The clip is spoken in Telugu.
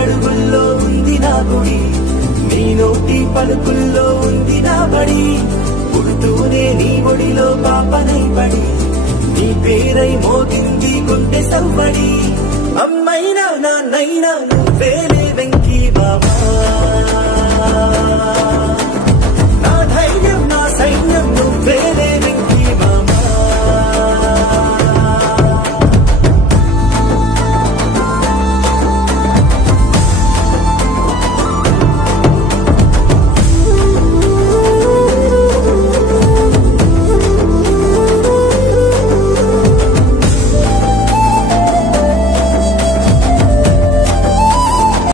అడుగుల్లో ఉంది నా గుడి, నీ నోటి పలుకుల్లో ఉంది నా బడి. పుడుతూనే నీ ఒడిలో పాపనై పడి, నీ పేరై మోగింది గుండె సవ్వడి. అమ్మైనా నాన్నైనా నువ్వేలే వెంకటేశ్వర.